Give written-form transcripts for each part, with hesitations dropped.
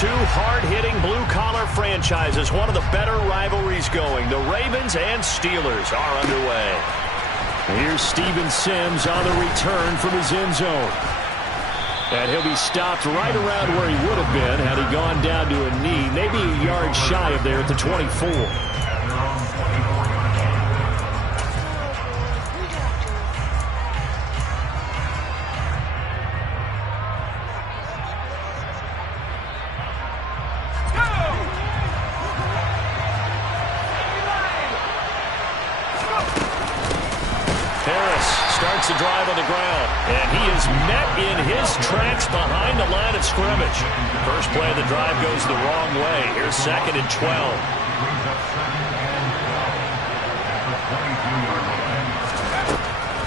two hard-hitting blue-collar franchises, one of the better rivalries going. The Ravens and Steelers are underway. Here's Steven Sims on the return from his end zone. And he'll be stopped right around where he would have been had he gone down to a knee, maybe a yard shy of there at the 24. Starts the drive on the ground, and he is met in his tracks behind the line of scrimmage. First play of the drive goes the wrong way. Here's 2nd and 12.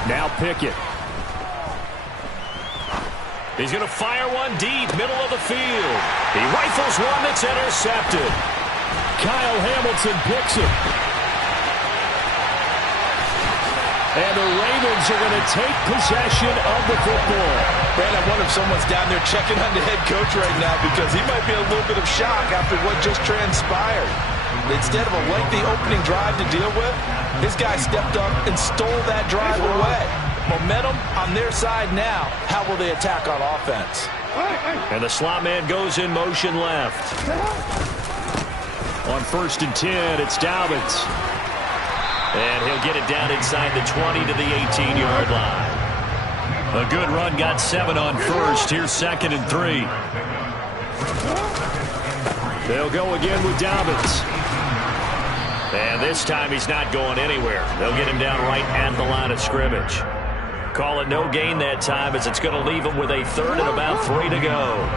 Now Pickett. He's going to fire one deep, middle of the field. He rifles one that's intercepted. Kyle Hamilton picks it. And the Ravens are going to take possession of the football. Brad, I wonder if someone's down there checking on the head coach right now because he might be a little bit of shock after what just transpired. Instead of a lengthy opening drive to deal with, this guy stepped up and stole that drive away. Momentum on their side now. How will they attack on offense? And the slot man goes in motion left. On 1st and 10, it's Dobbins. And he'll get it down inside the 20 to the 18-yard line. A good run, got 7 on 1st. Here's 2nd and 3. They'll go again with Dobbins. And this time he's not going anywhere. They'll get him down right at the line of scrimmage. Call it no gain that time as it's going to leave him with a 3rd and about 3 to go.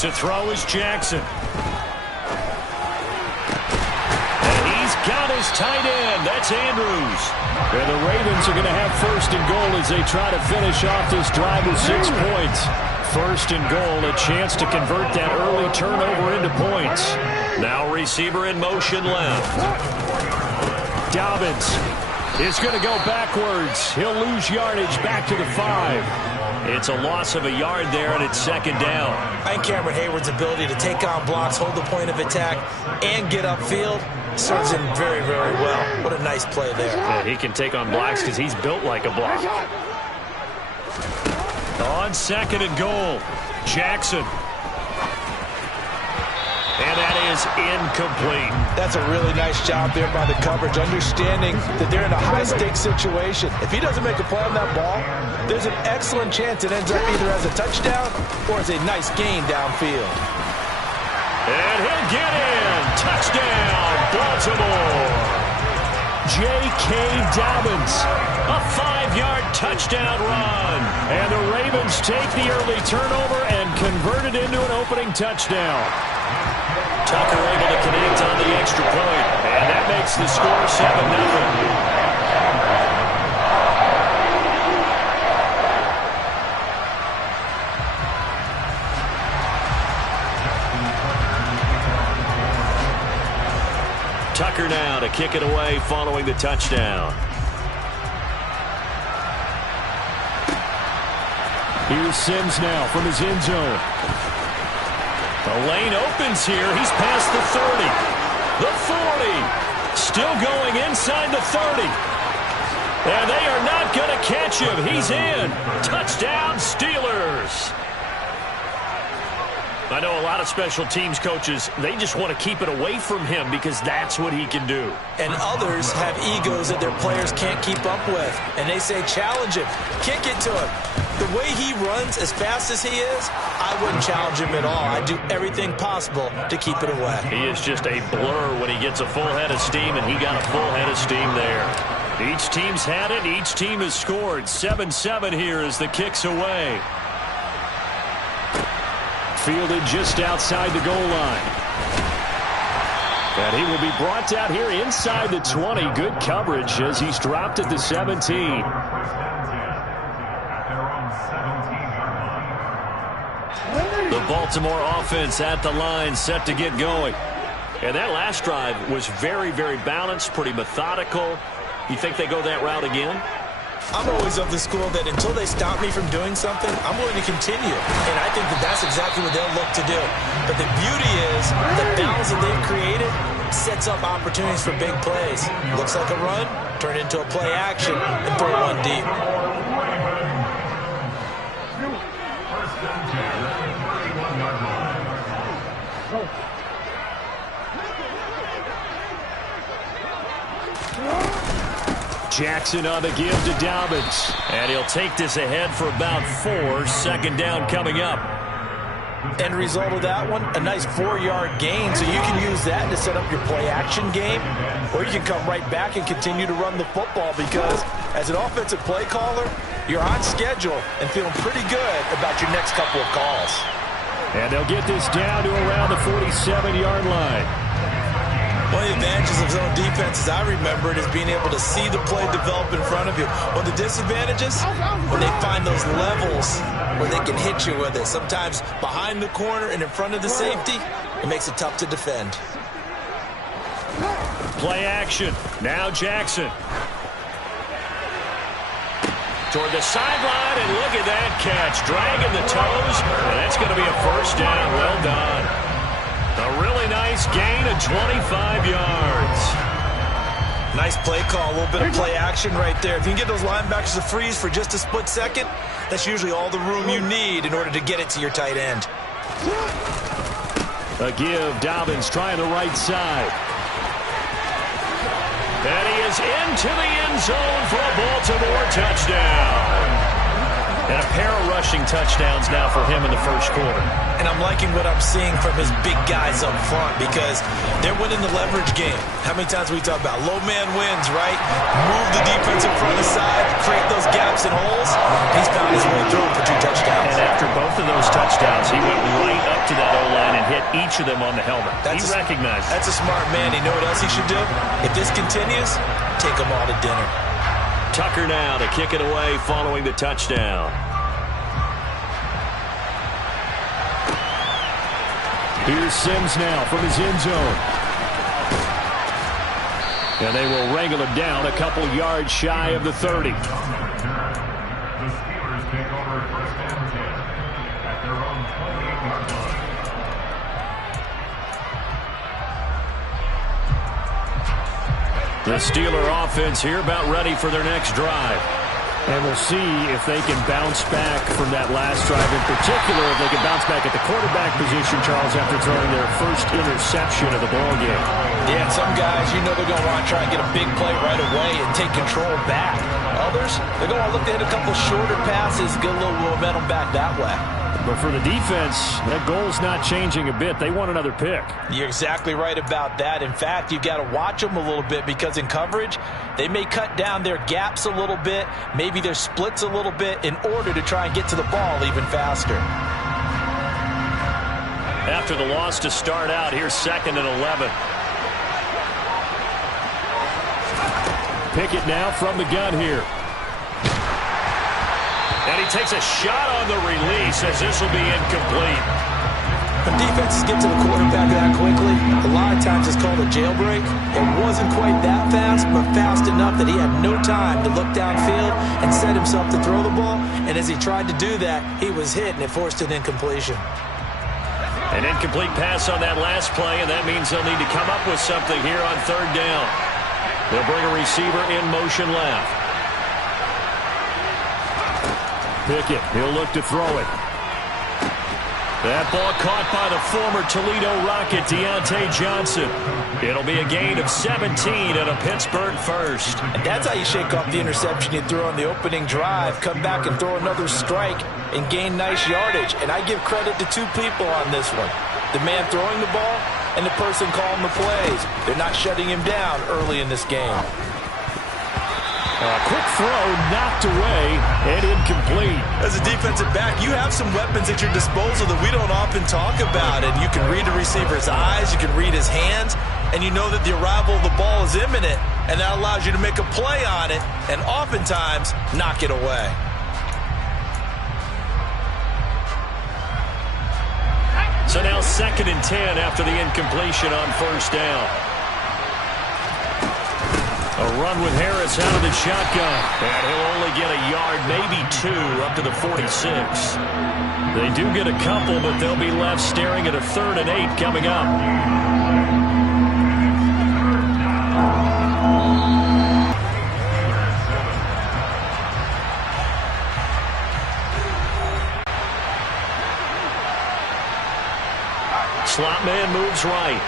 To throw is Jackson. And he's got his tight end. That's Andrews. And the Ravens are going to have 1st and goal as they try to finish off this drive with 6 points. 1st and goal, a chance to convert that early turnover into points. Now receiver in motion left. Dobbins is going to go backwards. He'll lose yardage back to the 5. It's a loss of a yard there, and it's 2nd down. I think Cameron Hayward's ability to take on blocks, hold the point of attack, and get upfield serves him very, very well. What a nice play there. Yeah, he can take on blocks because he's built like a block. On 2nd and goal, Jackson. And that is incomplete. That's a really nice job there by the coverage, understanding that they're in a high-stakes situation. If he doesn't make a play on that ball, there's an excellent chance it ends up either as a touchdown or as a nice gain downfield. And he'll get in. Touchdown, Baltimore. J.K. Dobbins, a 5-yard touchdown run. And the Ravens take the early turnover and convert it into an opening touchdown. Tucker able to connect on the extra point, and that makes the score 7-0. Tucker now to kick it away following the touchdown. Here's Sims now from his end zone. The lane opens here. He's past the 30. The 40. Still going inside the 30. And they are not going to catch him. He's in. Touchdown, Steelers. I know a lot of special teams coaches, they just want to keep it away from him because that's what he can do. And others have egos that their players can't keep up with. And they say, challenge him. Kick it to him. The way he runs as fast as he is, I wouldn't challenge him at all. I'd do everything possible to keep it away. He is just a blur when he gets a full head of steam, and he got a full head of steam there. Each team's had it. Each team has scored. 7-7 here as the kick's away. Fielded just outside the goal line. And he will be brought down here inside the 20. Good coverage as he's dropped at the 17. The Baltimore offense at the line, set to get going. And that last drive was very, very balanced, pretty methodical. You think they go that route again? I'm always of the school that until they stop me from doing something, I'm willing to continue. And I think that that's exactly what they'll look to do. But the beauty is the balance that they've created sets up opportunities for big plays. Looks like a run, turn it into a play action, and throw one deep. Jackson on the give to Dobbins. And he'll take this ahead for about 4. Second down coming up. End result of that one, a nice 4-yard gain. So you can use that to set up your play-action game. Or you can come right back and continue to run the football because as an offensive play caller, you're on schedule and feeling pretty good about your next couple of calls. And they'll get this down to around the 47-yard line. One of the advantages of zone defense, as I remember it, is being able to see the play develop in front of you. One of the disadvantages, when they find those levels where they can hit you with it, sometimes behind the corner and in front of the safety, it makes it tough to defend. Play action. Now Jackson. Toward the sideline, and look at that catch. Dragging the toes, and that's going to be a first down. Well done. A really nice gain of 25 yards. Nice play call, a little bit of play action right there. If you can get those linebackers to freeze for just a split second, that's usually all the room you need in order to get it to your tight end. A give, Dobbins trying the right side. And he is into the end zone for a Baltimore touchdown. And a pair of rushing touchdowns now for him in the first quarter. And I'm liking what I'm seeing from his big guys up front because they're winning the leverage game. How many times we talk about low man wins, right? Move the defense in front aside, create those gaps and holes. He's found his way through for 2 touchdowns. And after both of those touchdowns, he went right up to that O-line and hit each of them on the helmet. He recognized it. That's a smart man. You know what else he should do? If this continues, take them all to dinner. Tucker now to kick it away following the touchdown. Here's Sims now from his end zone. And they will wrangle him down a couple yards shy of the 30. The Steeler offense here about ready for their next drive. And we'll see if they can bounce back from that last drive. In particular, if they can bounce back at the quarterback position, Charles, after throwing their first interception of the ballgame. Yeah, and some guys, you know they're going to want to try and get a big play right away and take control back. Others, they're going to look to hit a couple shorter passes, get a little momentum back that way. But for the defense, that goal's not changing a bit. They want another pick. You're exactly right about that. In fact, you've got to watch them a little bit because in coverage, they may cut down their gaps a little bit, maybe their splits a little bit in order to try and get to the ball even faster. After the loss to start out, here's 2nd and 11. Pickett now from the gun here. And he takes a shot on the release as this will be incomplete. When defenses get to the quarterback that quickly, a lot of times it's called a jailbreak. It wasn't quite that fast, but fast enough that he had no time to look downfield and set himself to throw the ball. And as he tried to do that, he was hit, and it forced an incompletion. An incomplete pass on that last play, and that means they'll need to come up with something here on 3rd down. They'll bring a receiver in motion left. Pickett, he'll look to throw it. That ball caught by the former Toledo Rocket, Deontay Johnson. It'll be a gain of 17 and a Pittsburgh first. And that's how you shake off the interception you threw on the opening drive, come back and throw another strike and gain nice yardage. And I give credit to 2 people on this one. The man throwing the ball and the person calling the plays. They're not shutting him down early in this game. A quick throw knocked away and incomplete. As a defensive back, you have some weapons at your disposal that we don't often talk about. And you can read the receiver's eyes, you can read his hands, and you know that the arrival of the ball is imminent. And that allows you to make a play on it and oftentimes knock it away. So now 2nd and 10 after the incompletion on 1st down. A run with Harris out of the shotgun. And he'll only get a yard, maybe 2, up to the 46. They do get a couple, but they'll be left staring at a 3rd and 8 coming up. Slot man moves right.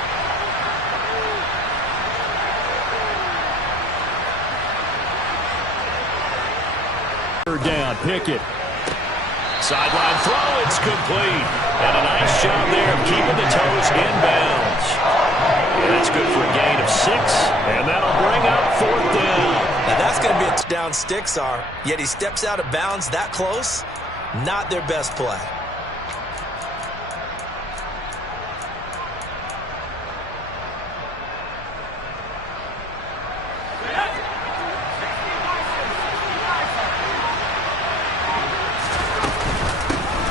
Down, Pickett. Sideline throw, it's complete. And a nice job there of keeping the toes inbounds. And that's good for a gain of 6. And that'll bring up 4th down. Now that's going to be a down sticks are. Yet he steps out of bounds that close. Not their best play.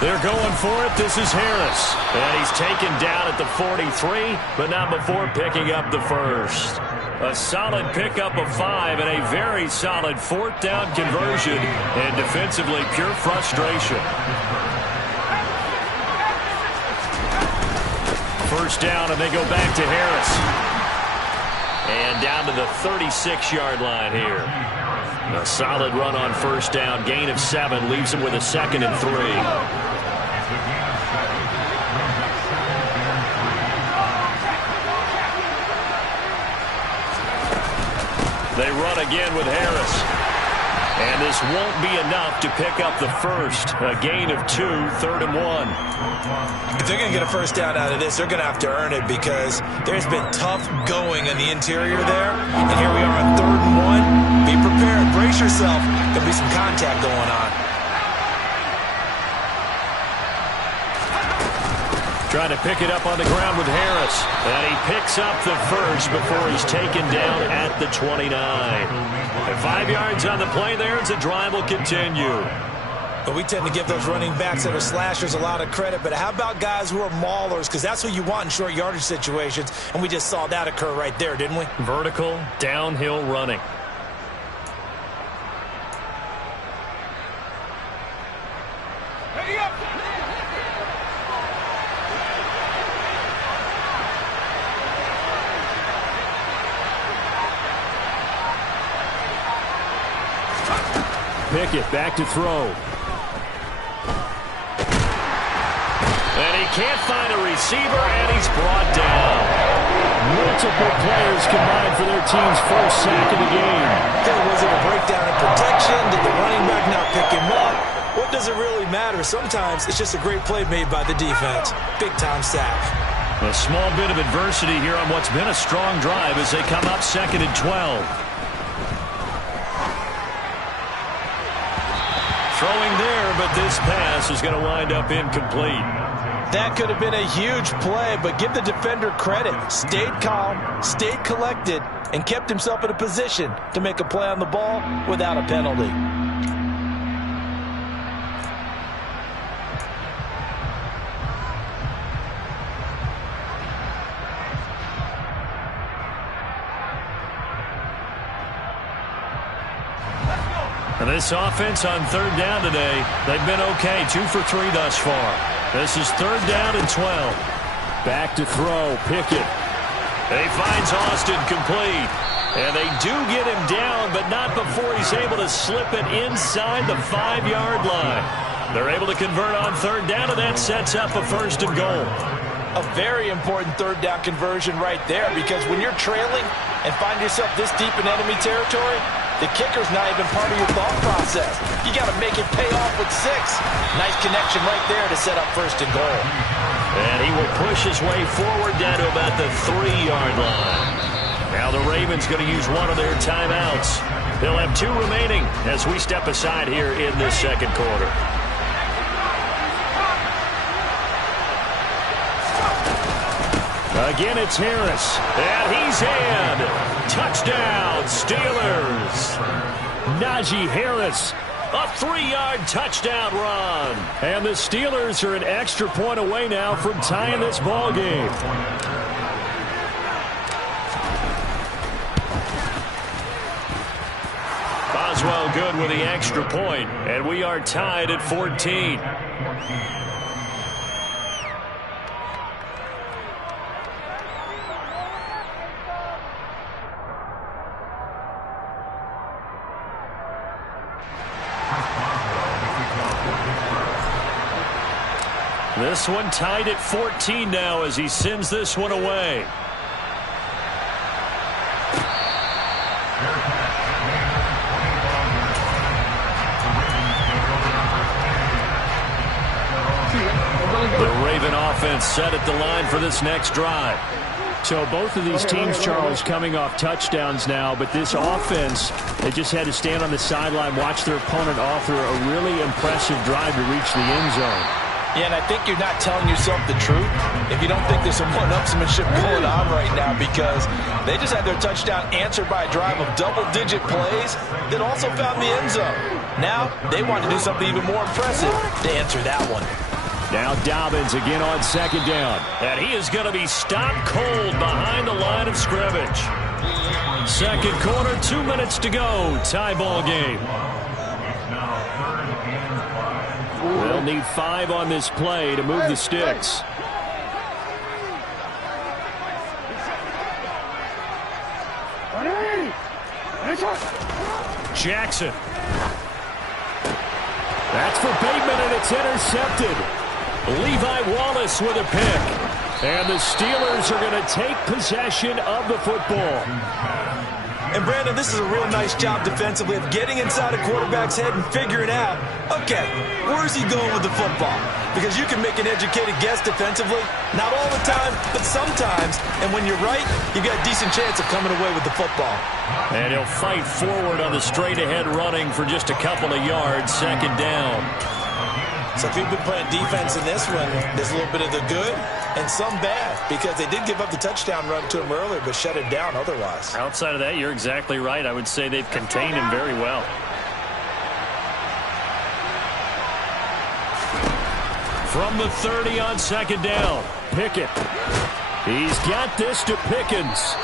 They're going for it. This is Harris. And he's taken down at the 43, but not before picking up the first. A solid pickup of 5 and a very solid 4th down conversion. And defensively, pure frustration. First down, and they go back to Harris. And down to the 36-yard line here. A solid run on first down. Gain of 7 leaves him with a 2nd and 3. They run again with Harris. And this won't be enough to pick up the first. A gain of 2, 3rd and 1. If they're going to get a first down out of this, they're going to have to earn it because there's been tough going in the interior there. And here we are on 3rd and 1. Be prepared. Brace yourself. There'll be some contact going on. Trying to pick it up on the ground with Harris. And he picks up the first before he's taken down at the 29. And 5 yards on the play there as the drive will continue. But we tend to give those running backs that are slashers a lot of credit. But how about guys who are maulers? Because that's who you want in short yardage situations. And we just saw that occur right there, didn't we? Vertical, downhill running. Pickett back to throw. And he can't find a receiver, and he's brought down. Multiple players combined for their team's first sack of the game. Was it a breakdown in protection? Did the running back not pick him up? What does it really matter? Sometimes it's just a great play made by the defense. Big-time sack. A small bit of adversity here on what's been a strong drive as they come up 2nd and 12. Throwing there, but this pass is going to wind up incomplete. That could have been a huge play, but give the defender credit. Stayed calm, stayed collected, and kept himself in a position to make a play on the ball without a penalty. And this offense on 3rd down today, they've been okay. 2 for 3 thus far. This is 3rd down and 12. Back to throw, Pickett. He finds Austin complete. And they do get him down, but not before he's able to slip it inside the 5-yard line. They're able to convert on 3rd down, and that sets up a 1st and goal. A very important 3rd down conversion right there, because when you're trailing and find yourself this deep in enemy territory, the kicker's not even part of your thought process. You got to make it pay off with 6. Nice connection right there to set up 1st and goal. And he will push his way forward down to about the 3-yard line. Now the Ravens going to use one of their timeouts. They'll have 2 remaining as we step aside here in this 2nd quarter. Again, it's Harris. And he's in. Touchdown, Steelers. Najee Harris, a 3-yard touchdown run. And the Steelers are an extra point away now from tying this ball game. no good with the extra point, and we are tied at 14. This one tied at 14 now as he sends this one away. The Raven offense set at the line for this next drive. So both of these teams, Charles, coming off touchdowns now, but this offense, they just had to stand on the sideline, watch their opponent author a really impressive drive to reach the end zone. Yeah, and I think you're not telling yourself the truth if you don't think there's some one-upsmanship going on right now, because they just had their touchdown answered by a drive of double-digit plays that also found the end zone. Now they want to do something even more impressive to answer that one. Now Dobbins again on second down. And he is going to be stopped cold behind the line of scrimmage. Second quarter, 2 minutes to go. Tie ball game. They'll need 5 on this play to move the sticks. Jackson. That's for Bateman, and it's intercepted. Levi Wallace with a pick. And the Steelers are going to take possession of the football. And, Brandon, this is a real nice job defensively of getting inside a quarterback's head and figuring out, okay, where's he going with the football? Because you can make an educated guess defensively. Not all the time, but sometimes. And when you're right, you've got a decent chance of coming away with the football. And he'll fight forward on the straight-ahead running for just a couple of yards, second down. So if you've been playing defense in this one, there's a little bit of the good and some bad, because they did give up the touchdown run to him earlier, but shut it down otherwise. Outside of that, you're exactly right. I would say they've contained him very well. From the 30 on second down, Pickett. He's got this to Pickens.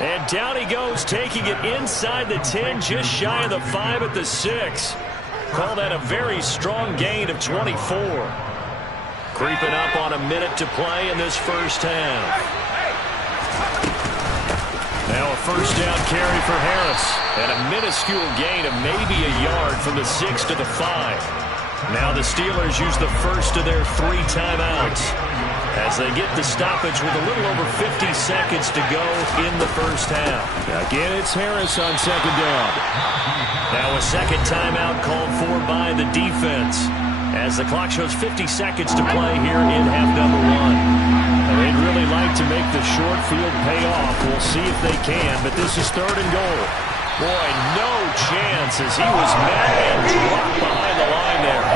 And down he goes, taking it inside the 10, just shy of the 5 at the 6. Call that a very strong gain of 24. Creeping up on a minute to play in this first half. Now a first down carry for Harris. And a minuscule gain of maybe a yard from the 6 to the 5. Now the Steelers use the first of their 3 timeouts as they get the stoppage with a little over 50 seconds to go in the first half. Again, it's Harris on second down. Now a second timeout called for by the defense as the clock shows 50 seconds to play here in half number 1. They'd really like to make the short field pay off. We'll see if they can, but this is 3rd and goal. Boy, no chance as he was mad and dropped behind the line there.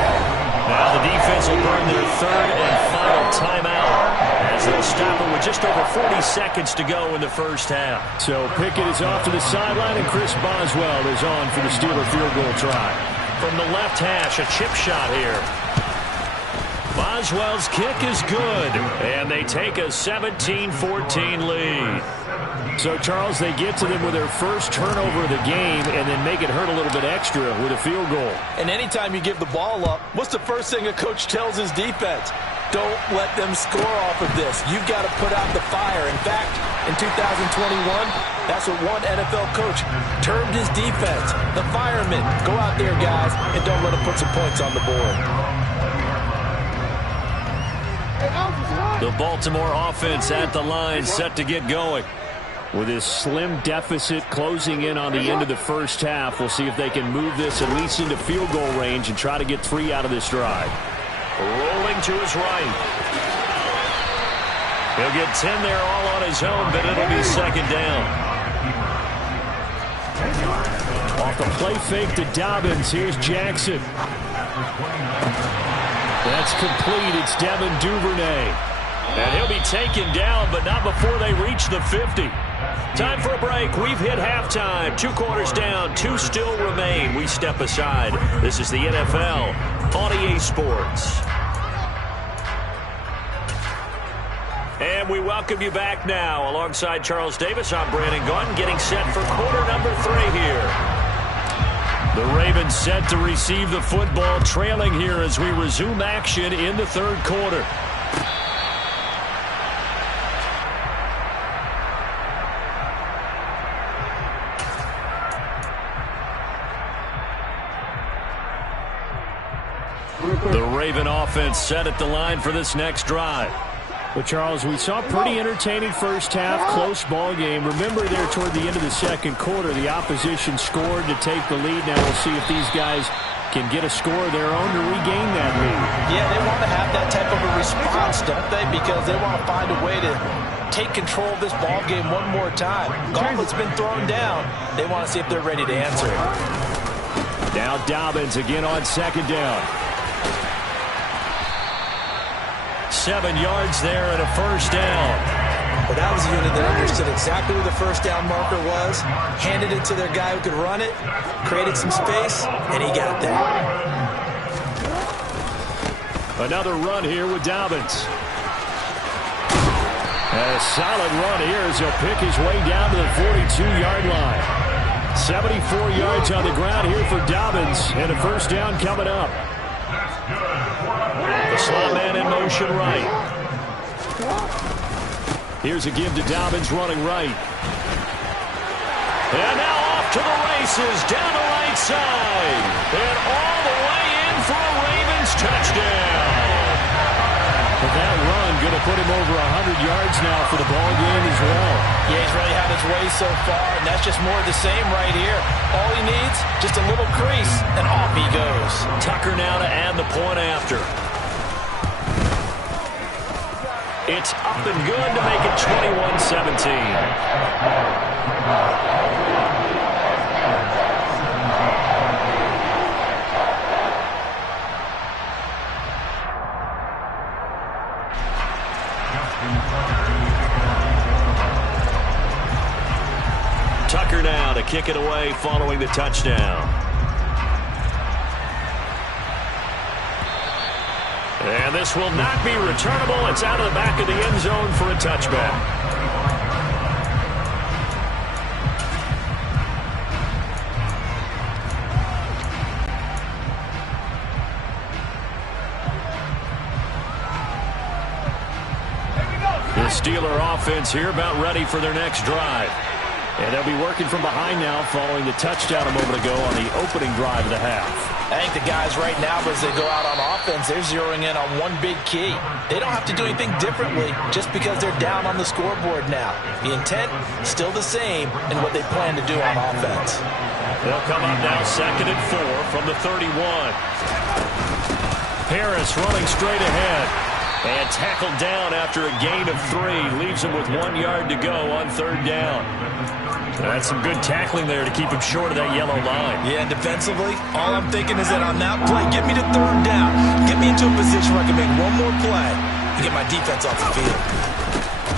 Now the defense will burn their 3rd and final timeout as they'll stop it with just over 40 seconds to go in the first half. So Pickett is off to the sideline, and Chris Boswell is on for the Steeler field goal try. From the left hash, a chip shot here. Boswell's kick is good, and they take a 17-14 lead. So, Charles, they get to them with their first turnover of the game and then make it hurt a little bit extra with a field goal. And anytime you give the ball up, what's the first thing a coach tells his defense? Don't let them score off of this. You've got to put out the fire. In fact, in 2021, that's what one NFL coach termed his defense. The firemen. Go out there, guys, and don't let them put some points on the board. The Baltimore offense at the line, set to get going. With this slim deficit closing in on the end of the first half, we'll see if they can move this at least into field goal range and try to get 3 out of this drive. Rolling to his right. He'll get 10 there all on his own, but it'll be second down. Off the play fake to Dobbins, here's Jackson. That's complete. It's Devin Duvernay. And he'll be taken down, but not before they reach the 50. Time for a break. We've hit halftime. 2 quarters down. 2 still remain. We step aside. This is the NFL on EA Sports. And we welcome you back now. Alongside Charles Davis, I'm Brandon Gaudin, getting set for quarter number 3 here. The Ravens set to receive the football, trailing here as we resume action in the third quarter. The Raven offense set at the line for this next drive. Well, Charles, we saw a pretty entertaining first half, close ball game. Remember there toward the end of the second quarter, the opposition scored to take the lead. Now we'll see if these guys can get a score of their own to regain that lead. Yeah, they want to have that type of a response, don't they? Because they want to find a way to take control of this ball game one more time. Gauntlet's been thrown down. They want to see if they're ready to answer it. Now Dobbins again on second down. 7 yards there and a first down. Well, that was a unit that understood exactly where the first down marker was, handed it to their guy who could run it, created some space, and he got that. Another run here with Dobbins. A solid run here as he'll pick his way down to the 42-yard line. 74 yards on the ground here for Dobbins, and a first down coming up. The slot man in motion right. Here's a give to Dobbins running right. And now off to the races down the right side. And all the way in for a Ravens touchdown. But that run going to put him over 100 yards now for the ball game as well. Yeah, he's really had his way so far, and that's just more of the same right here. All he needs, just a little crease, and off he goes. Tucker now to add the point after. It's up and good to make it 21-17. Tucker now to kick it away following the touchdown. And this will not be returnable. It's out of the back of the end zone for a touchback. The Steeler offense here about ready for their next drive. And they'll be working from behind now following the touchdown a moment ago on the opening drive of the half. I think the guys right now, as they go out on offense, they're zeroing in on one big key. They don't have to do anything differently just because they're down on the scoreboard now. The intent, still the same in what they plan to do on offense. They'll come up now 2nd and 4 from the 31. Harris running straight ahead. And tackled down after a gain of 3. Leaves him with 1 yard to go on 3rd down. That's some good tackling there to keep him short of that yellow line. Yeah, and defensively, all I'm thinking is that on that play, get me to 3rd down. Get me into a position where I can make one more play and get my defense off the field.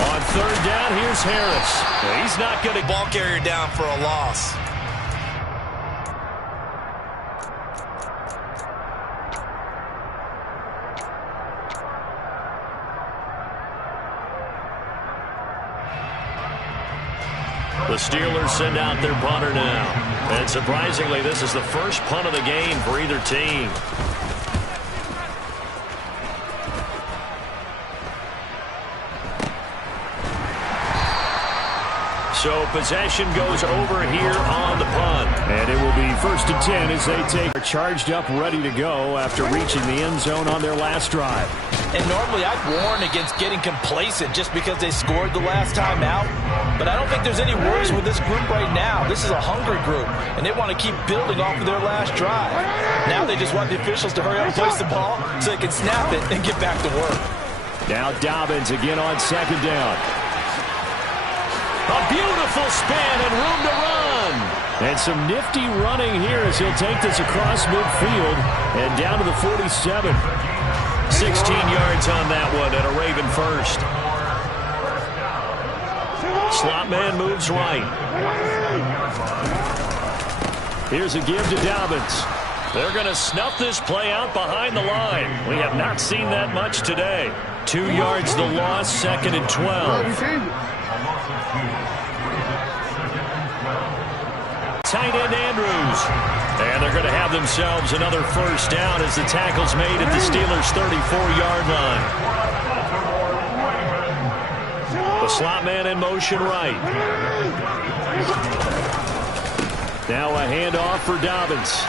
On 3rd down, here's Harris. He's not going to ball carrier down for a loss. The Steelers send out their punter now. And surprisingly, this is the first punt of the game for either team. So possession goes over here on the punt. And it will be 1st and 10 as they take charged up, ready to go after reaching the end zone on their last drive. And normally I'd warn against getting complacent just because they scored the last time out. But I don't think there's any worries with this group right now. This is a hungry group, and they want to keep building off of their last drive. Now they just want the officials to hurry up and place the ball so they can snap it and get back to work. Now Dobbins again on 2nd down. A beautiful spin and room to run. And some nifty running here as he'll take this across midfield and down to the 47. 16 yards on that one and a Raven first. Slot man moves right. Here's a give to Dobbins. They're going to snuff this play out behind the line. We have not seen that much today. 2 yards the loss, 2nd and 12. Tight end Andrews. And they're going to have themselves another first down as the tackle's made at the Steelers' 34-yard line. The slot man in motion right. Now a handoff for Dobbins.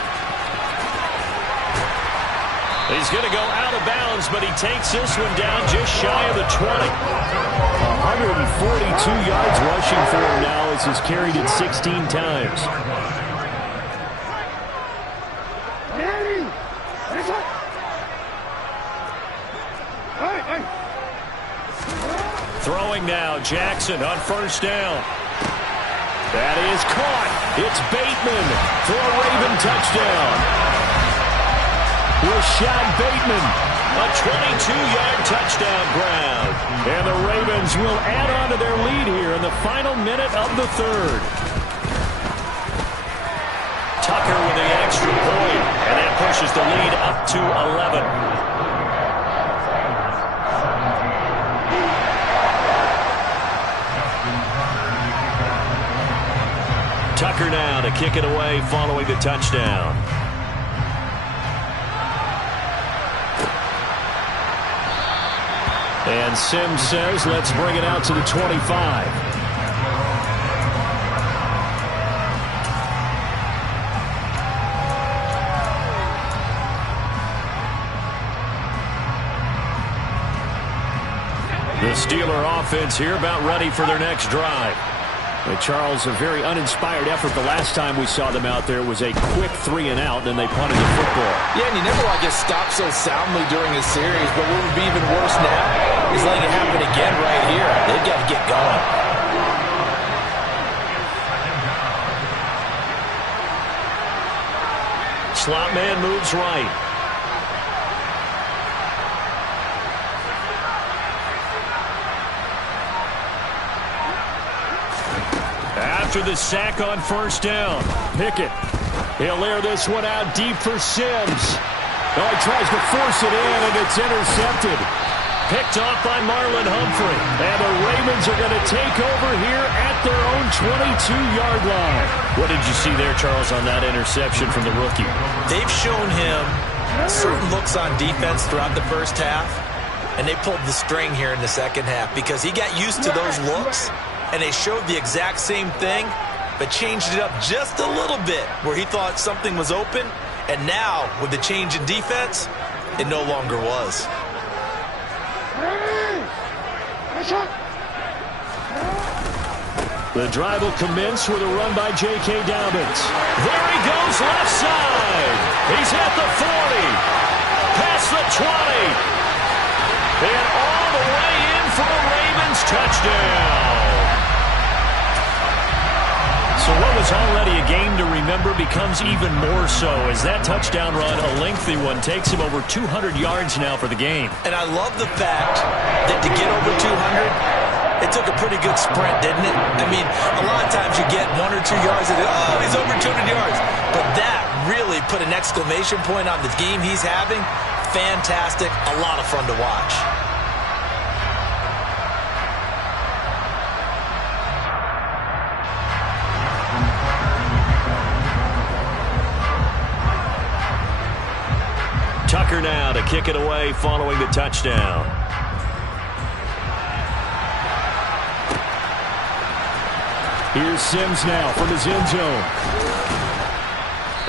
He's going to go out of bounds, but he takes this one down just shy of the 20. 142 yards rushing for him now as he's carried it 16 times. Throwing now, Jackson on first down. That is caught. It's Bateman for a Raven touchdown. Rashad Bateman, a 22-yard touchdown grab. And the Ravens will add on to their lead here in the final minute of the third. Tucker with the extra point, and that pushes the lead up to 11. Tucker now to kick it away following the touchdown. And Sims says, let's bring it out to the 25. The Steeler offense here about ready for their next drive. And Charles, a very uninspired effort the last time we saw them out there. It was a quick 3-and-out, and they punted the football. Yeah, and you never want to get stopped so soundly during a series, but what would be even worse now is letting it happen again right here. They've got to get going. Slot man moves right. After the sack on first down, Pickett. He'll air this one out deep for Sims. Oh, he tries to force it in, and it's intercepted. Picked off by Marlon Humphrey. And the Ravens are going to take over here at their own 22-yard line. What did you see there, Charles, on that interception from the rookie? They've shown him certain looks on defense throughout the first half, and they pulled the string here in the second half because he got used to those looks. And they showed the exact same thing, but changed it up just a little bit where he thought something was open. And now, with the change in defense, it no longer was. The drive will commence with a run by J.K. Dobbins. There he goes, left side. He's at the 40, past the 20, and all the way in for a Ravens touchdown. So what was already a game to remember becomes even more so as that touchdown run, a lengthy one, takes him over 200 yards now for the game. And I love the fact that to get over 200, it took a pretty good sprint, didn't it? I mean, a lot of times you get 1 or 2 yards and, oh, he's over 200 yards. But that really put an exclamation point on the game he's having. Fantastic. A lot of fun to watch. Tucker now to kick it away following the touchdown. Here's Sims now from his end zone.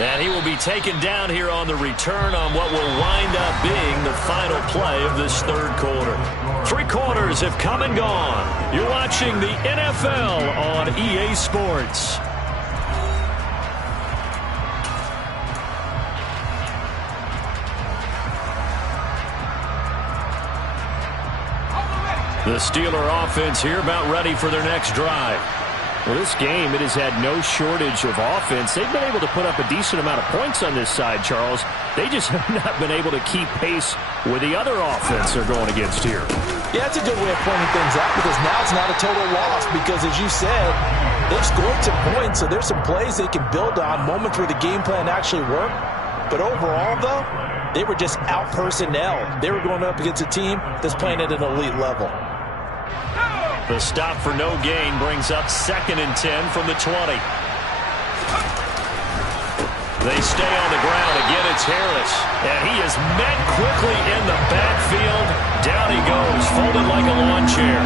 And he will be taken down here on the return on what will wind up being the final play of this third quarter. 3 quarters have come and gone. You're watching the NFL on EA Sports. The Steeler offense here about ready for their next drive. Well, this game, it has had no shortage of offense. They've been able to put up a decent amount of points on this side, Charles. They just have not been able to keep pace with the other offense they're going against here. Yeah, that's a good way of pointing things out because now it's not a total loss because, as you said, they've scored some points, so there's some plays they can build on, moments where the game plan actually worked. But overall, though, they were just out-personnel. They were going up against a team that's playing at an elite level. The stop for no gain brings up 2nd and 10 from the 20. They stay on the ground. Again, it's Harris. And he is met quickly in the backfield. Down he goes, folded like a lawn chair.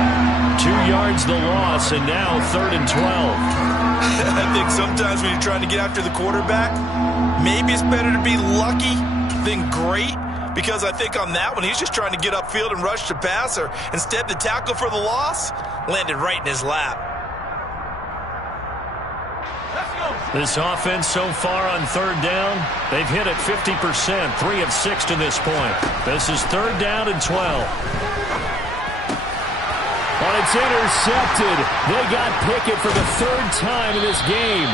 2 yards the loss, and now 3rd and 12. I think sometimes when you're trying to get after the quarterback, maybe it's better to be lucky than great. Because I think on that one, he's just trying to get upfield and rush the passer. Instead, the tackle for the loss landed right in his lap. This offense so far on 3rd down, they've hit it 50%, 3 of 6 to this point. This is 3rd down and 12. But it's intercepted. They got Pickett for the 3rd time in this game.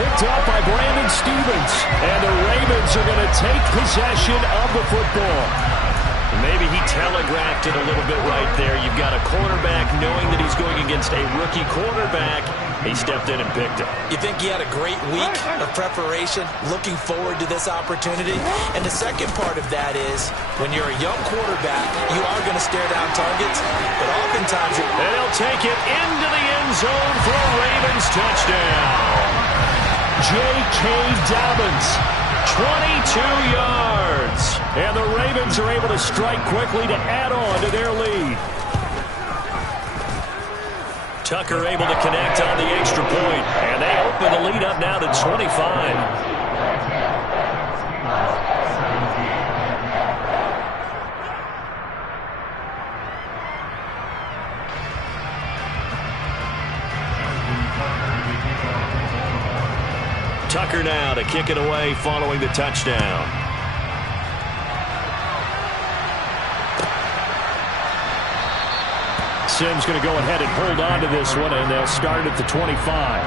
Picked up by Brandon Stevens. And the Ravens are going to take possession of the football. Maybe he telegraphed it a little bit right there. You've got a quarterback knowing that he's going against a rookie quarterback. He stepped in and picked it. You think he had a great week of preparation, looking forward to this opportunity? And the second part of that is, when you're a young quarterback, you are going to stare down targets, but oftentimes And he'll take it into the end zone for a Ravens touchdown. J.K. Dobbins, 22 yards. And the Ravens are able to strike quickly to add on to their lead. Tucker able to connect on the extra point, and they open the lead up now to 25. Tucker now to kick it away following the touchdown. Sims going to go ahead and hold on to this one, and they'll start at the 25.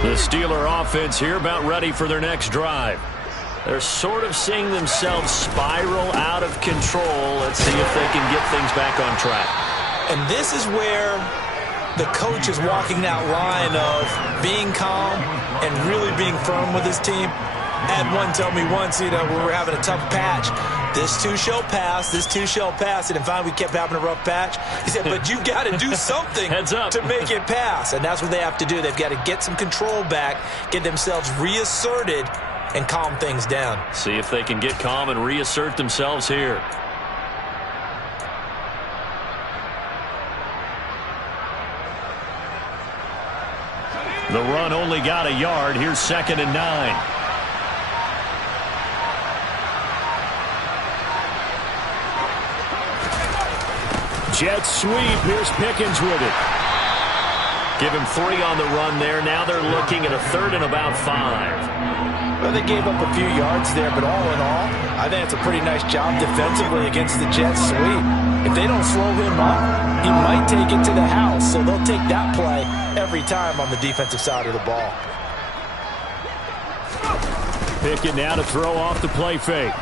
The Steeler offense here about ready for their next drive. They're sort of seeing themselves spiral out of control. Let's see if they can get things back on track. And this is where the coach is walking that line of being calm and really being firm with his team. I had one tell me once, when we were having a tough patch, this too shall pass, this too shall pass. And finally we kept having a rough patch. He said, but you got to do something to make it pass. And that's what they have to do. They've got to get some control back, get themselves reasserted, and calm things down. See if they can get calm and reassert themselves here. The run only got a yard. Here's 2nd and 9. Jet sweep. Here's Pickens with it. Give him 3 on the run there. Now they're looking at a 3rd and about 5. Well, they gave up a few yards there, but all in all, I think it's a pretty nice job defensively against the jet sweep. If they don't slow him up, he might take it to the house, so they'll take that play every time on the defensive side of the ball. Pickett now to throw off the play fake.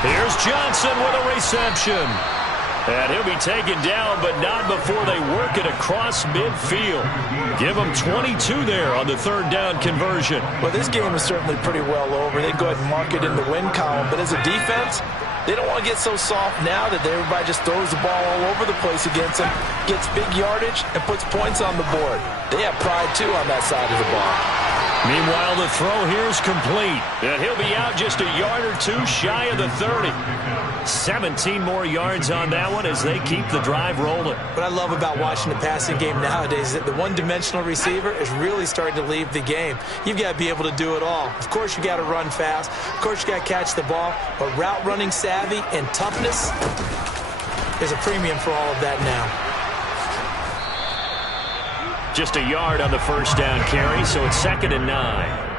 Here's Johnson with a reception. And he'll be taken down, but not before they work it across midfield. Give them 22 there on the 3rd down conversion. Well, this game is certainly pretty well over. They go ahead and mark it in the win column. But as a defense, they don't want to get so soft now that everybody just throws the ball all over the place against them, gets big yardage, and puts points on the board. They have pride, too, on that side of the ball. Meanwhile, the throw here is complete. And he'll be out just a yard or 2 shy of the 30. 17 more yards on that one as they keep the drive rolling. What I love about watching the passing game nowadays is that the one-dimensional receiver is really starting to leave the game. You've got to be able to do it all. Of course, you got to run fast. Of course, you got to catch the ball. But route running savvy and toughness, there's a premium for all of that now. Just a yard on the 1st down carry, so it's 2nd and 9.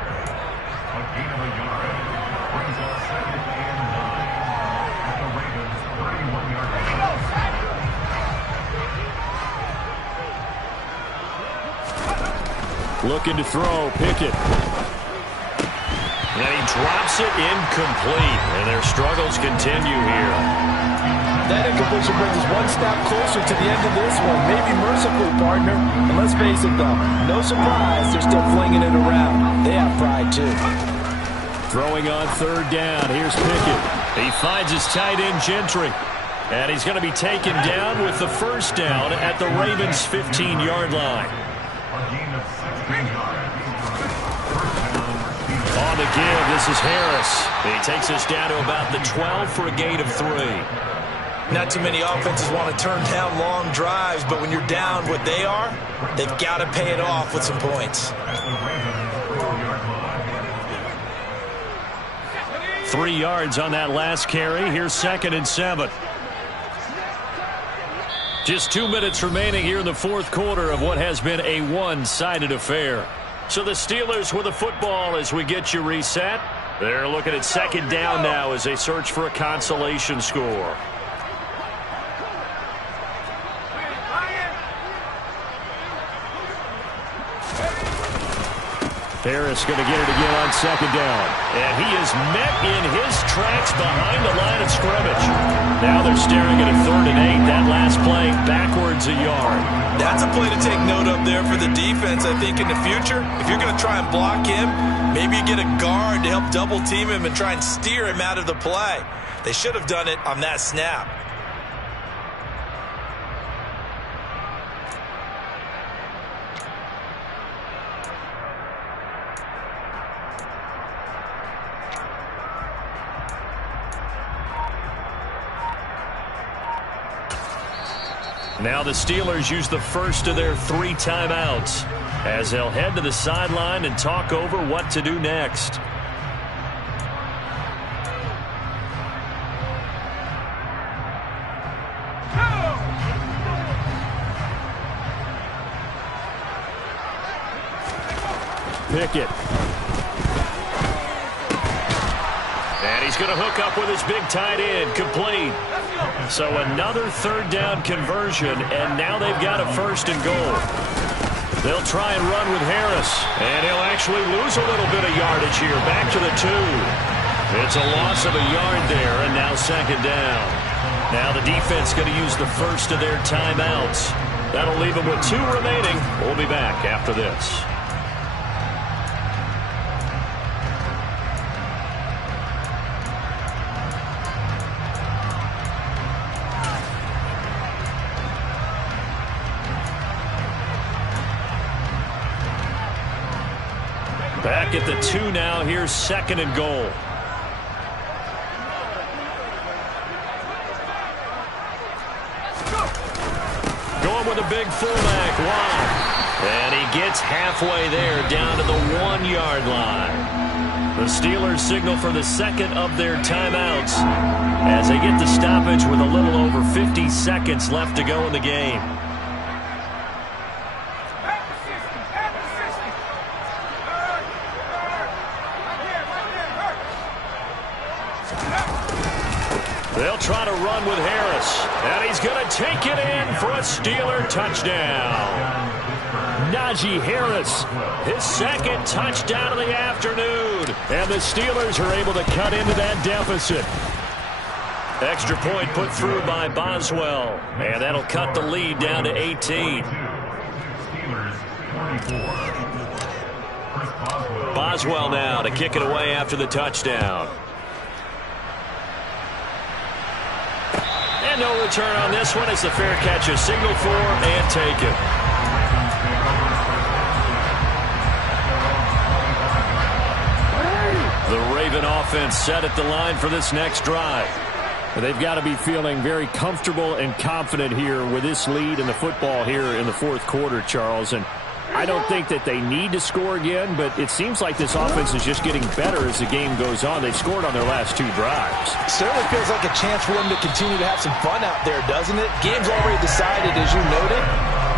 Looking to throw, Pickett. And he drops it incomplete, and their struggles continue here. That incompletion brings us one step closer to the end of this one. Maybe mercifully, partner. And let's face it, though, no surprise they're still flinging it around. They have pride, too. Throwing on third down. Here's Pickett. He finds his tight end, Gentry. And he's going to be taken down with the first down at the Ravens' 15-yard line. On the give, this is Harris. He takes us down to about the 12 for a gain of 3. Not too many offenses want to turn down long drives, but when you're down what they are, they've got to pay it off with some points. 3 yards on that last carry. Here's 2nd and 7. Just 2 minutes remaining here in the fourth quarter of what has been a one-sided affair. So the Steelers with the football as we get you reset. They're looking at 2nd down now as they search for a consolation score. Harris going to get it again on 2nd down. And he is met in his tracks behind the line of scrimmage. Now they're staring at a 3rd and 8. That last play backwards a yard. That's a play to take note of there for the defense, I think, in the future. If you're going to try and block him, maybe you get a guard to help double team him and try and steer him out of the play. They should have done it on that snap. Now the Steelers use the first of their 3 timeouts as they'll head to the sideline and talk over what to do next. Pickett. And he's going to hook up with his big tight end, complete. So another 3rd down conversion, and now they've got a 1st and goal. They'll try and run with Harris, and he'll actually lose a little bit of yardage here, back to the 2. It's a loss of a yard there, and now 2nd down. Now the defense going to use the first of their timeouts. That'll leave them with 2 remaining. We'll be back after this. Back at the 2 now. Here's 2nd and goal. Going with a big fullback. Wow. And he gets halfway there down to the 1-yard line. The Steelers signal for the 2nd of their timeouts as they get the stoppage with a little over 50 seconds left to go in the game. They'll try to run with Harris. And he's going to take it in for a Steeler touchdown. Najee Harris, his 2nd touchdown of the afternoon. And the Steelers are able to cut into that deficit. Extra point put through by Boswell. And that'll cut the lead down to 18. Boswell now to kick it away after the touchdown. And no return on this one. It's a fair catch, a signal for and taken. The Raven offense set at the line for this next drive. They've got to be feeling very comfortable and confident here with this lead in the football here in the fourth quarter, Charles. And I don't think that they need to score again, but it seems like this offense is just getting better as the game goes on. They've scored on their last 2 drives. Certainly feels like a chance for them to continue to have some fun out there, doesn't it? Game's already decided, as you noted,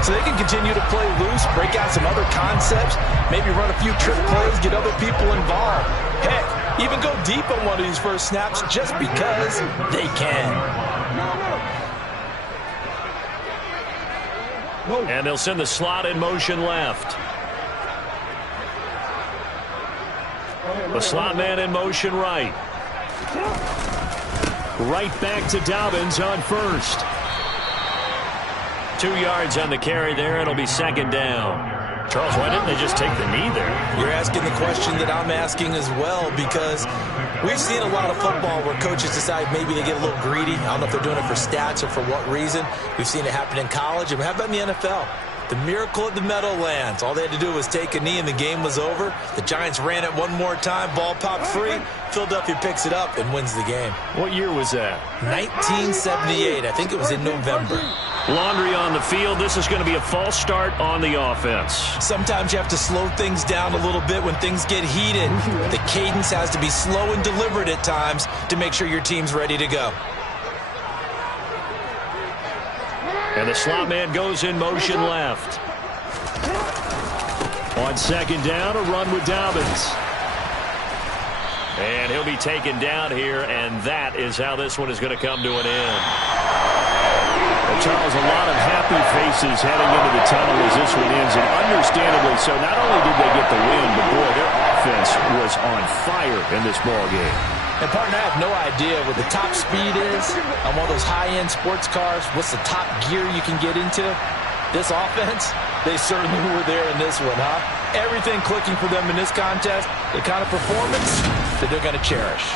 so they can continue to play loose, break out some other concepts, maybe run a few trick plays, get other people involved. Heck, even go deep on one of these first snaps just because they can. And they'll send the slot in motion left. The slot man in motion right. Right back to Dobbins on first. 2 yards on the carry there. It'll be second down. Charles, why didn't they just take the knee there? You're asking the question that I'm asking as well, because we've seen a lot of football where coaches decide maybe they get a little greedy. I don't know if they're doing it for stats or for what reason. We've seen it happen in college. And how about in the NFL? The miracle at the Meadowlands. All they had to do was take a knee and the game was over. The Giants ran it one more time. Ball popped free. Philadelphia picks it up and wins the game. What year was that? 1978. I think it was in November. Laundry on the field. This is going to be a false start on the offense. Sometimes you have to slow things down a little bit when things get heated. The cadence has to be slow and deliberate at times to make sure your team's ready to go. And the slot man goes in motion left. On second down, a run with Dobbins. And he'll be taken down here, and that is how this one is going to come to an end. Well, Charles, a lot of happy faces heading into the tunnel as this one ends, and understandably so. Not only did they get the win, but boy, their offense was on fire in this ball game. And partner, I have no idea what the top speed is on one of those high-end sports cars. What's the top gear you can get into? This offense, they certainly were there in this one, huh? Everything clicking for them in this contest, the kind of performance that they're going to cherish.